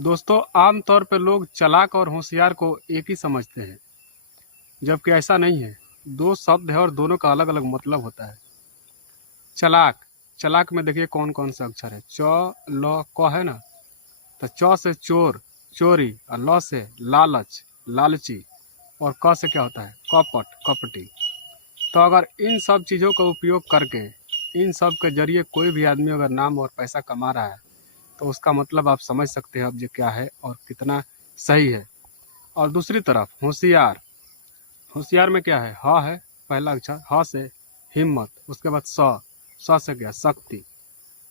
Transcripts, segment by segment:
दोस्तों, आमतौर पे लोग चालाक और होशियार को एक ही समझते हैं, जबकि ऐसा नहीं है। दो शब्द है और दोनों का अलग अलग मतलब होता है। चालाक, चालाक में देखिए कौन कौन से अक्षर है। च ल क है ना, तो च से चोर, चोरी, और ल से लालच, लालची, और क से क्या होता है, कपट, कपटी। तो अगर इन सब चीज़ों का उपयोग करके, इन सब के जरिए कोई भी आदमी अगर नाम और पैसा कमा रहा है, तो उसका मतलब आप समझ सकते हैं अब ये क्या है और कितना सही है। और दूसरी तरफ होशियार, होशियार में क्या है, ह है पहला अक्षर, ह से हिम्मत, उसके बाद स से क्या, शक्ति,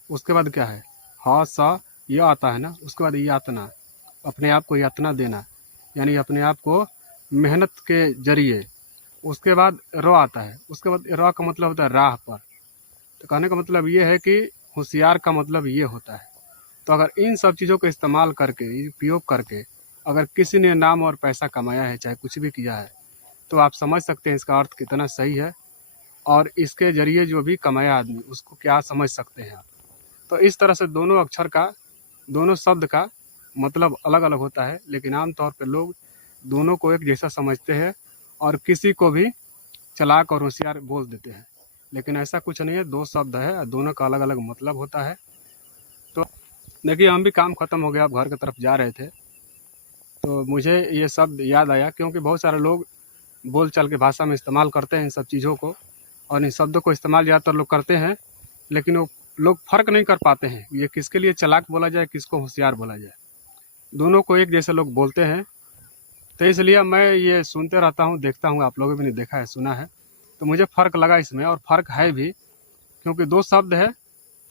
उसके बाद क्या है, ह स य आता है ना, उसके बाद यातना, अपने आप को यातना देना, यानी अपने आप को मेहनत के जरिए। उसके बाद र आता है, उसके बाद र का मतलब होता है राह पर। तो कहने का मतलब ये है कि होशियार का मतलब ये होता है। तो अगर इन सब चीज़ों का इस्तेमाल करके, उपयोग करके अगर किसी ने नाम और पैसा कमाया है, चाहे कुछ भी किया है, तो आप समझ सकते हैं इसका अर्थ कितना सही है और इसके जरिए जो भी कमाया आदमी उसको क्या समझ सकते हैं आप। तो इस तरह से दोनों अक्षर का, दोनों शब्द का मतलब अलग अलग होता है, लेकिन आमतौर पर लोग दोनों को एक जैसा समझते हैं और किसी को भी चालाक और होशियार बोल देते हैं। लेकिन ऐसा कुछ नहीं है, दो शब्द है, दोनों का अलग अलग मतलब होता है। तो देखिए, हम भी काम ख़त्म हो गया, अब घर की तरफ जा रहे थे, तो मुझे ये शब्द याद आया क्योंकि बहुत सारे लोग बोल चाल के भाषा में इस्तेमाल करते हैं इन सब चीज़ों को, और इन शब्दों को इस्तेमाल ज़्यादातर लोग करते हैं, लेकिन वो लोग फ़र्क नहीं कर पाते हैं ये किसके लिए चालाक बोला जाए, किसको होशियार बोला जाए। दोनों को एक जैसे लोग बोलते हैं। तो इसलिए मैं ये सुनते रहता हूँ, देखता हूँ, आप लोगों ने भी देखा है, सुना है, तो मुझे फ़र्क लगा इसमें, और फ़र्क है भी, क्योंकि दो शब्द है,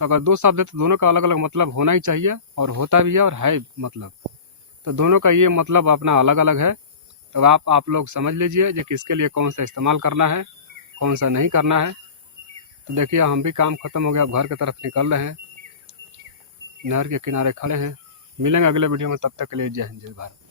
तो अगर दो शब्द है तो दोनों का अलग अलग मतलब होना ही चाहिए, और होता भी है और है मतलब। तो दोनों का ये मतलब अपना अलग अलग है। तो आप लोग समझ लीजिए कि किसके लिए कौन सा इस्तेमाल करना है, कौन सा नहीं करना है। तो देखिए, हम भी काम ख़त्म हो गया, अब घर की तरफ निकल रहे हैं, नहर के किनारे खड़े हैं। मिलेंगे अगले वीडियो में, तब तक के लिए जय हिंद, जय भारत।